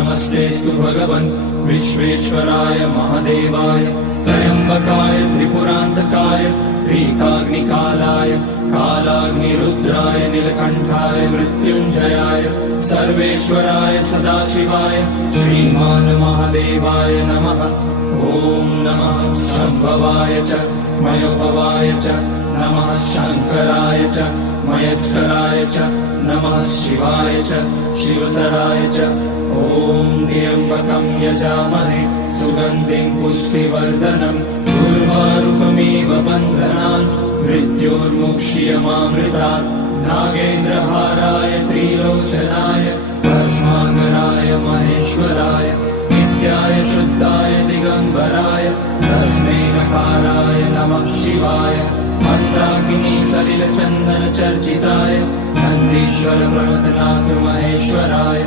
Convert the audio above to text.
नमस्तेऽस्तु भगवन् विश्वेश्वराय महादेवाय त्र्यम्बकाय त्रिपुरान्तकाय त्रिकाग्निकालाय कालाग्निरुद्राय नीलकण्ठाय मृत्युञ्जयाय सर्वेश्वराय सदाशिवाय श्रीमान् महादेवाय नमः। ॐ नमः शम्भवाय च मयोभवाय च नमः शङ्कराय च मयस्कराय च नमः शिवाय च शिवतराय च। ॐ त्र्यम्बकं यजामहे सुगन्धिं पुष्टिवर्धनम् उर्वारुकमिव बन्धनान् मृत्योर्मुक्ष्यमामृतात्। नागेन्द्रहाराय त्रिलोचनाय भस्माङ्गराय महेश्वराय नित्याय शुद्धाय दिगम्बराय तस्मै नकाराय नमः शिवाय। मन्दाकिनी सलिलचन्दन चर्चिताय नन्दीश्वर प्रमथनाथ महेश्वराय